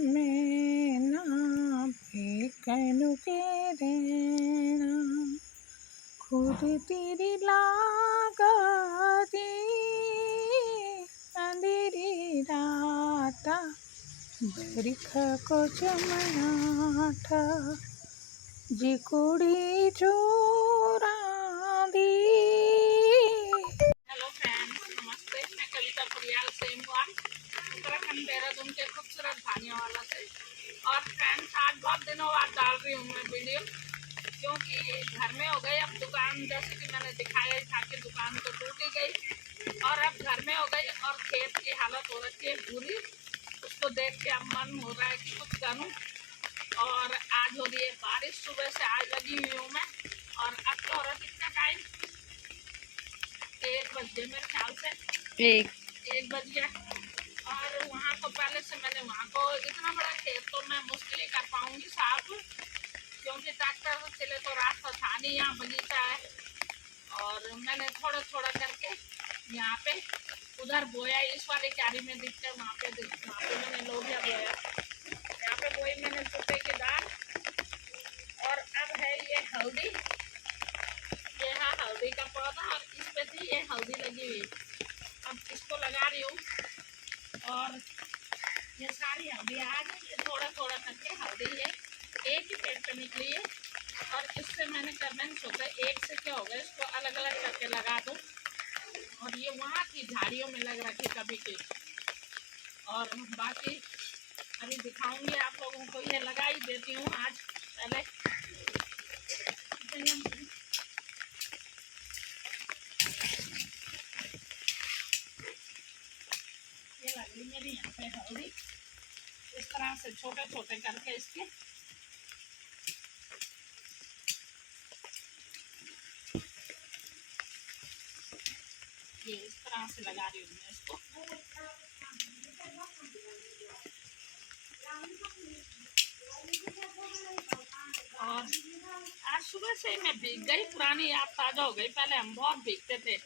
में ना कनु के देना खुद तेरी लागा दी अंधेरी रात बरखा को जमना था जी कुड़ी चोरा दी। हेलो फ्रेंड्स, नमस्ते। मैं कविता परियाल से उत्तराखंड देहरादून के खूबसूरत भानियावाला से। और फ्रेंड्स, आज बहुत दिनों बाद डाल रही हूँ मैं वीडियो, क्योंकि घर में हो गई अब दुकान। जैसे कि मैंने दिखाया था कि दुकान तो टूट ही गई और अब घर में हो गई और खेत की हालत हो रखी है बुरी। उसको देख के अब मन हो रहा है कि कुछ करूँ। और आज हो रही है बारिश, सुबह से आज लगी हुई हूँ मैं। और अब तो हो रहा कितना टाइम, 1 बज गए मेरे ख्याल से, एक बज गया। और वहाँ को पहले से मैंने वहाँ को इतना बड़ा खेत तो मैं मुश्किल ही कर पाऊँगी साफ, क्योंकि ट्रैक्टर चले तो रास्ता था नहीं, यहाँ बगीचा है। और मैंने थोड़ा थोड़ा करके यहाँ पे उधर बोया, इस वाले क्यारी में दिखते वहाँ पे मैंने लोबिया बोया, यहाँ पे बोई मैंने चुटे की दाल। और अब है ये हल्दी, ये है हल्दी का पौधा और इस पे थी ये हल्दी लगी हुई। अब इसको लगा रही हूँ और ये सारी हल्दी आज ये थोड़ा थोड़ा करके हल्दी है एक ही पेड़ पे निकली है। और इससे मैंने सोचा एक से क्या होगा, इसको अलग अलग करके लगा दूँ। और ये वहाँ की झाड़ियों में लग रखी कभी की। और बाकी अभी दिखाऊंगी आप लोगों को, ये लगा ही देती हूँ आज पहले। ये लगी मेरी यहाँ पे हल्दी, इस तरह से छोटे छोटे करके इसके ये इस तरह से लगा रही हूँ मैं इसको। और आज सुबह से मैं भीग गई, पुरानी याद ताजा हो गई। पहले हम बहुत भीगते थे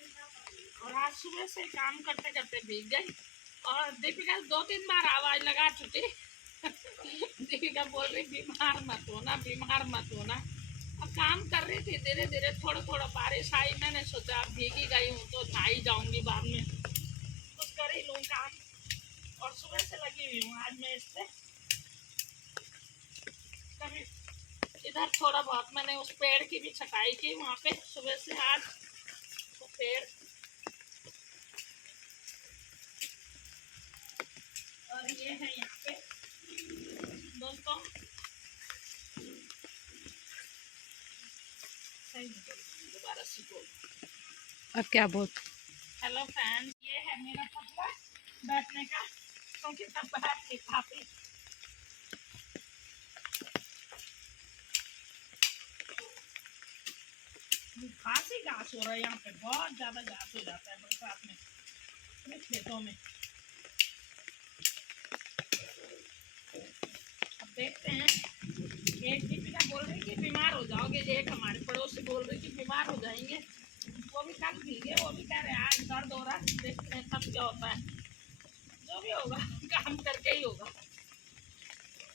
और आज सुबह से काम करते करते भीग गई। और दीपिका 2-3 बार आवाज लगा चुकी। दीपिका बोल रही बीमार मत होना, बीमार मत होना। अब काम कर रही थी, धीरे धीरे थोड़ा थोड़ा बारिश आई, मैंने सोचा अब भीगी गई हूँ तो नहा ही जाऊंगी, बाद में कुछ कर ही लूँ काम। और सुबह से लगी हुई हूँ आज मैं इस पे। कभी इधर थोड़ा बहुत मैंने उस पेड़ की भी छटाई की वहाँ पे सुबह से आज। तो पेड़ और ये है यहाँ पे दोस्तों, दोबारा से बोल, अब क्या बोल। हेलो फ्रेंड्स, ये है मेरा पतला बैठने का, क्योंकि तब बैठ के काफी घास ही घास हो रहा है। यहाँ पे बहुत ज्यादा घास हो जाता है बरसात में खेतों में। अब देखते हैं, एक दीपिका बोल रही कि बीमार हो जाओगे, एक हमारे पड़ोसी बोल रही कि बीमार हो जाएंगे, वो भी कल भीगे, वो भी कह रहे आज दर्द हो रहा है। देखते हैं तब क्या होता है, जो भी होगा काम करके ही होगा।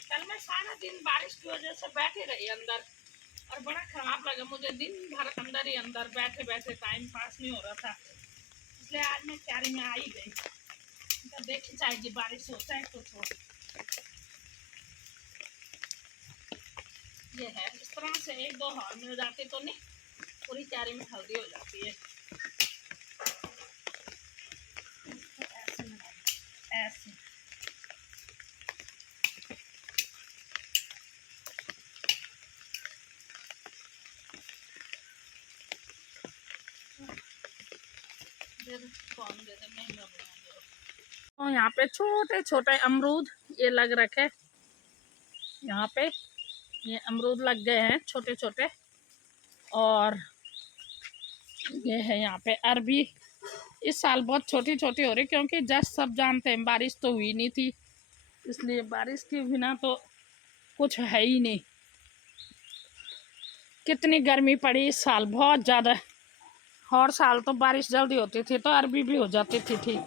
कल मैं सारा दिन बारिश की वजह से बैठी रही अंदर और बड़ा खराब लगा मुझे, दिन भर अंदर ही अंदर बैठे बैठे टाइम पास नहीं हो रहा था, इसलिए आज मैं क्यारी में आ ही गई। तो देखी जाएगी बारिश होता है कुछ हो। ये है इस तरह से 1-2 हार मिल जाती तो नहीं, पूरी क्यारी में हल्दी हो जाती है। ऐसे तो यहाँ पे छोटे छोटे अमरूद ये लग रखे, यहाँ पे ये अमरूद लग गए हैं छोटे छोटे। और ये है यहाँ पे अरबी, इस साल बहुत छोटी छोटी हो रही, क्योंकि जस्ट सब जानते हैं बारिश तो हुई नहीं थी, इसलिए बारिश के बिना तो कुछ है ही नहीं। कितनी गर्मी पड़ी इस साल, बहुत ज़्यादा। हर साल तो बारिश जल्दी होती थी तो अरबी भी हो जाती थी ठीक।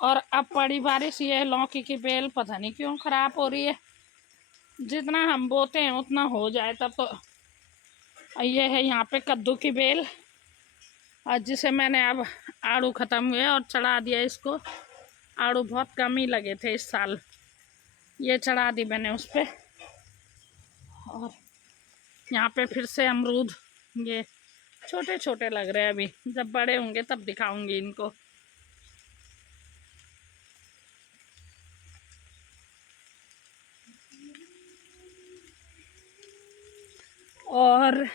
और अब पड़ी बारिश, ये लौकी की बेल पता नहीं क्यों ख़राब हो रही है। जितना हम बोते हैं उतना हो जाए तब तो। ये है यहाँ पे कद्दू की बेल, और जिसे मैंने अब आड़ू ख़त्म हुए और चढ़ा दिया इसको। आड़ू बहुत कम ही लगे थे इस साल, ये चढ़ा दी मैंने उस पर। और यहाँ पे फिर से अमरूद, ये छोटे छोटे लग रहे हैं, अभी जब बड़े होंगे तब दिखाऊंगी इनको। और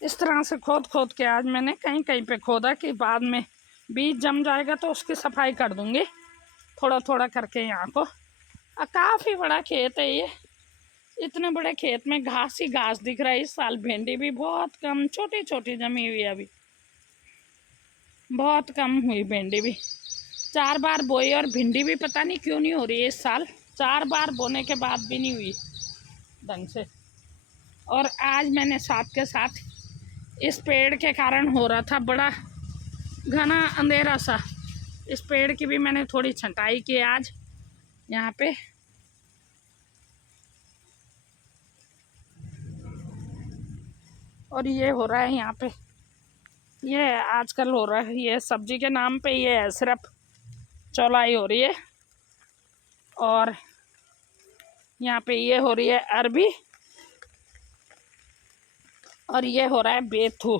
इस तरह से खोद खोद के आज मैंने कहीं कहीं पे खोदा कि बाद में बीज जम जाएगा तो उसकी सफाई कर दूंगी थोड़ा थोड़ा करके यहाँ को। काफ़ी बड़ा खेत है ये, इतने बड़े खेत में घास ही घास दिख रहा है इस साल। भिंडी भी बहुत कम, छोटी छोटी जमी हुई है, अभी बहुत कम हुई भिंडी भी। 4 बार बोई और भिंडी भी पता नहीं क्यों नहीं हो रही है इस साल। 4 बार बोने के बाद भी नहीं हुई ढंग से। और आज मैंने साथ के साथ इस पेड़ के कारण हो रहा था बड़ा घना अंधेरा सा, इस पेड़ की भी मैंने थोड़ी छंटाई की आज यहाँ पे। और ये हो रहा है यहाँ पे, ये आजकल हो रहा है, ये सब्जी के नाम पे ये है सिर्फ चौलाई हो रही है। और यहाँ पे ये हो रही है अरबी, और ये हो रहा है बेथू।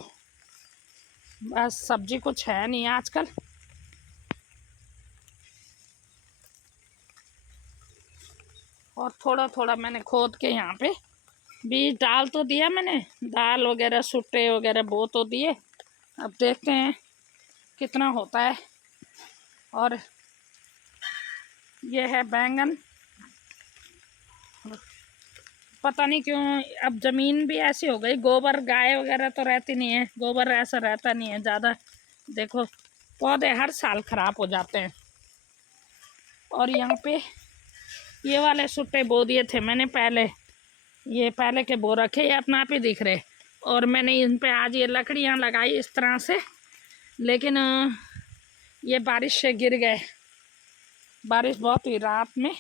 बस सब्जी कुछ है नहीं आजकल। और थोड़ा थोड़ा मैंने खोद के यहाँ पे बीज डाल तो दिया मैंने, दाल वगैरह सुट्टे वगैरह बो तो दिए। अब देखते हैं कितना होता है। और ये है बैंगन, पता नहीं क्यों अब ज़मीन भी ऐसी हो गई, गोबर गाय वगैरह तो रहती नहीं है, गोबर ऐसा रहता नहीं है ज़्यादा। देखो पौधे हर साल ख़राब हो जाते हैं। और यहाँ पे ये वाले सुट्टे बो दिए थे मैंने पहले, ये पहले के बो रखे, ये अपने आप ही दिख रहे। और मैंने इन पे आज ये लकड़ियाँ लगाई इस तरह से, लेकिन ये बारिश से गिर गए। बारिश बहुत हुई रात में,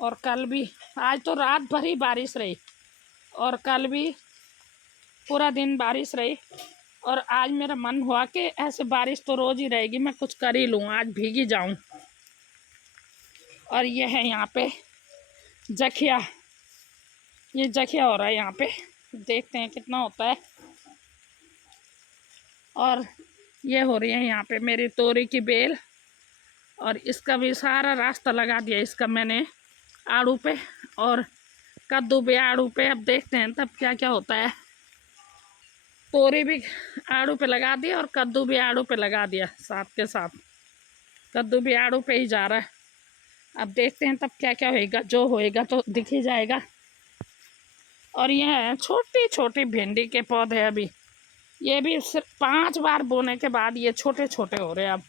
और कल भी, आज तो रात भर ही बारिश रही और कल भी पूरा दिन बारिश रही। और आज मेरा मन हुआ कि ऐसे बारिश तो रोज़ ही रहेगी, मैं कुछ कर ही लूँ, आज भीगी जाऊँ। और ये है यहाँ पे जखिया, ये जखिया हो रहा है यहाँ पे, देखते हैं कितना होता है। और ये हो रही है यहाँ पे मेरी तोरी की बेल, और इसका भी सारा रास्ता लगा दिया इसका मैंने आड़ू पे, और कद्दू भी आड़ू पे। अब देखते हैं तब क्या क्या होता है। तोरी भी आड़ू पे लगा दिया और कद्दू भी आड़ू पे लगा दिया साथ के साथ, कद्दू भी आड़ू पे ही जा रहा है। अब देखते हैं तब क्या क्या होएगा, जो होएगा तो दिख ही जाएगा। और ये है छोटी छोटी भिंडी के पौधे, अभी ये भी सिर्फ 5 बार बोने के बाद ये छोटे छोटे हो रहे हैं अब।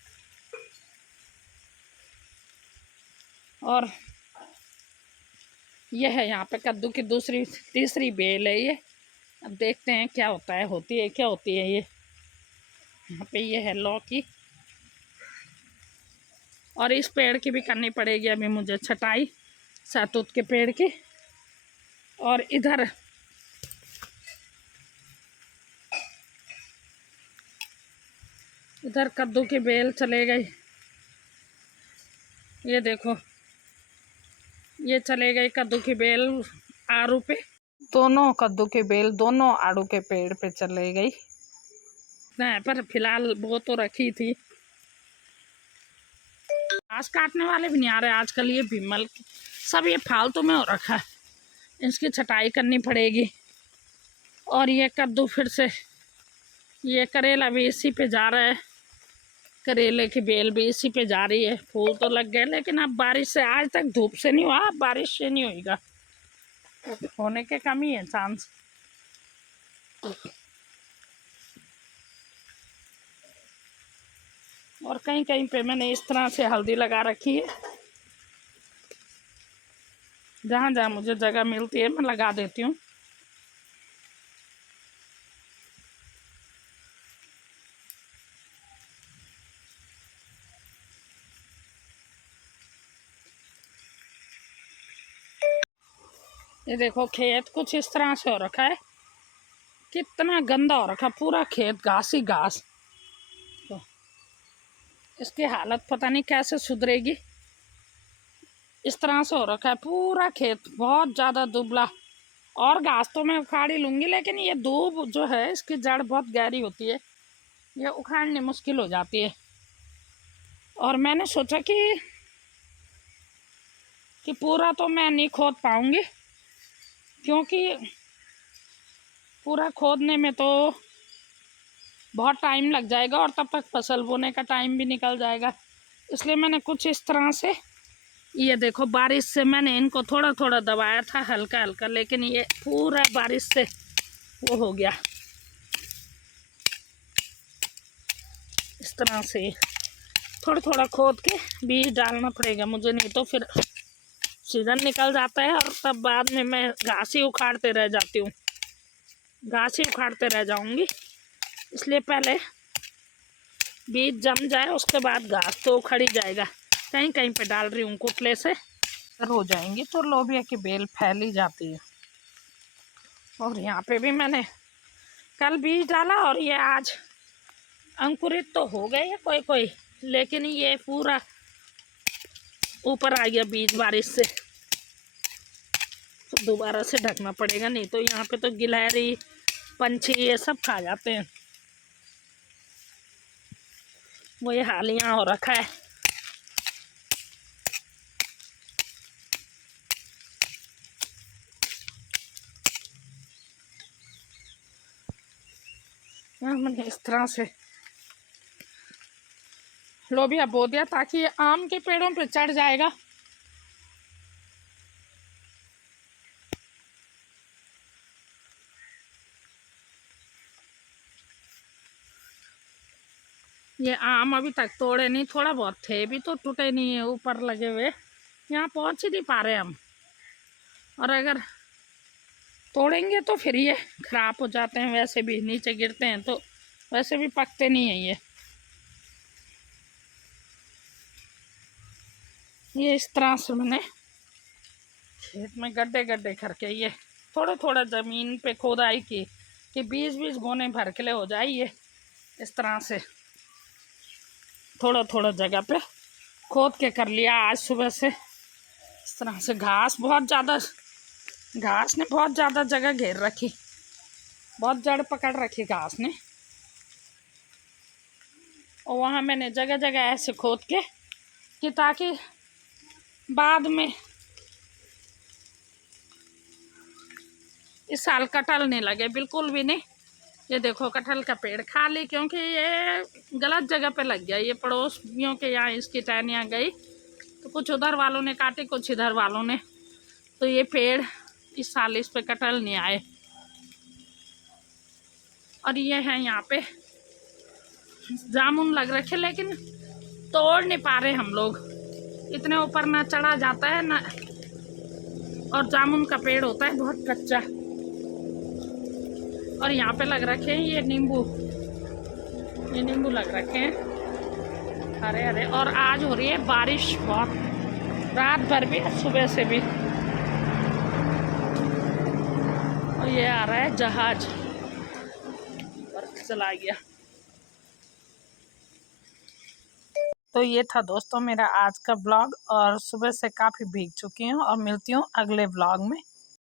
और ये है यहाँ पे कद्दू की दूसरी तीसरी बेल है ये। अब देखते हैं क्या होता है, होती है क्या होती है ये। यहाँ पे ये है लौकी, और इस पेड़ की भी करनी पड़ेगी अभी मुझे छटाई, सहतूत के पेड़ की। और इधर कद्दू की बेल चले गई, ये देखो ये चले गई कद्दू की बेल आड़ू पे। दोनों कद्दू की बेल दोनों आड़ू के पेड़ पे चले गई। नहीं पर फिलहाल वो तो रखी थी। घास काटने वाले भी नहीं आ रहे आजकल, ये भीमल सब ये फालतू में हो रखा है, इसकी छटाई करनी पड़ेगी। और ये कद्दू फिर से, ये करेला भी इसी पे जा रहा है, करेले की बेल भी इसी पे जा रही है। फूल तो लग गए, लेकिन अब बारिश से, आज तक धूप से नहीं हुआ, बारिश से नहीं होगा, होने के कम ही है चांस। और कहीं कहीं पे मैंने इस तरह से हल्दी लगा रखी है, जहाँ जहाँ मुझे जगह मिलती है मैं लगा देती हूँ। ये देखो खेत कुछ इस तरह से हो रखा है, कितना गंदा हो रखा पूरा खेत, घास ही घास। तो इसकी हालत पता नहीं कैसे सुधरेगी, इस तरह से हो रखा है पूरा खेत, बहुत ज़्यादा दुबला। और घास तो मैं उखाड़ ही लूँगी, लेकिन ये दूब जो है इसकी जड़ बहुत गहरी होती है, ये उखाड़नी मुश्किल हो जाती है। और मैंने सोचा कि पूरा तो मैं नहीं खोद पाऊँगी, क्योंकि पूरा खोदने में तो बहुत टाइम लग जाएगा और तब तक फसल बोने का टाइम भी निकल जाएगा। इसलिए मैंने कुछ इस तरह से, ये देखो बारिश से मैंने इनको थोड़ा थोड़ा दबाया था हल्का हल्का, लेकिन ये पूरा बारिश से वो हो गया। इस तरह से थोड़ा थोड़ा खोद के बीज डालना पड़ेगा मुझे, नहीं तो फिर सीजन निकल जाता है और तब बाद में मैं घास ही उखाड़ते रह जाती हूँ, घास ही उखाड़ते रह जाऊँगी। इसलिए पहले बीज जम जाए, उसके बाद घास तो उखड़ ही जाएगा। कहीं कहीं पे डाल रही हूँ कुतले से, हो जाएंगी तो लोबिया की बेल फैल ही जाती है। और यहाँ पे भी मैंने कल बीज डाला और ये आज अंकुरित तो हो गए कोई कोई, लेकिन ये पूरा ऊपर आ गया बीज बारिश से, तो दोबारा से ढकना पड़ेगा, नहीं तो यहाँ पे तो गिलहरी पंछी ये सब खा जाते हैं। वो ये हाल यहाँ हो रखा है। यहाँ मैंने इस तरह से लोबिया बो दिया ताकि ये आम के पेड़ों पे चढ़ जाएगा। ये आम अभी तक तोड़े नहीं, थोड़ा बहुत थे भी तो टूटे नहीं है, ऊपर लगे हुए, यहाँ पहुँच ही नहीं पा रहे हम। और अगर तोड़ेंगे तो फिर ये खराब हो जाते हैं, वैसे भी नीचे गिरते हैं तो वैसे भी पकते नहीं हैं ये इस तरह से मैंने खेत में गड्ढे गड्ढे करके ये थोड़ा थोड़ा ज़मीन पे खोदाई की कि बीज गोने भर के लिए हो जाए। ये इस तरह से थोड़ा थोड़ा जगह पे खोद के कर लिया आज सुबह से। इस तरह से घास ने बहुत ज़्यादा जगह घेर रखी, बहुत जड़ पकड़ रखी घास ने। और वहाँ मैंने जगह जगह ऐसे खोद के कि ताकि बाद में इस साल कटहल नहीं लगे, बिल्कुल भी नहीं। ये देखो कटहल का पेड़ खाली, क्योंकि ये गलत जगह पे लग गया, ये पड़ोसियों के यहाँ इसकी टहनियाँ गई तो कुछ उधर वालों ने काटी कुछ इधर वालों ने, तो ये पेड़ इस साल इस पे कटहल नहीं आए। और ये है यहाँ पे जामुन लग रखे, लेकिन तोड़ नहीं पा रहे हम लोग, इतने ऊपर ना चढ़ा जाता है ना, और जामुन का पेड़ होता है बहुत कच्चा। और यहाँ पे लग रखे हैं ये नींबू लग रखे हैं हरे हरे। और आज हो रही है बारिश बहुत, रात भर भी सुबह से भी। और ये आ रहा है जहाज, चला गया। तो ये था दोस्तों मेरा आज का ब्लॉग, और सुबह से काफ़ी भीग चुकी हूँ और मिलती हूँ अगले ब्लॉग में।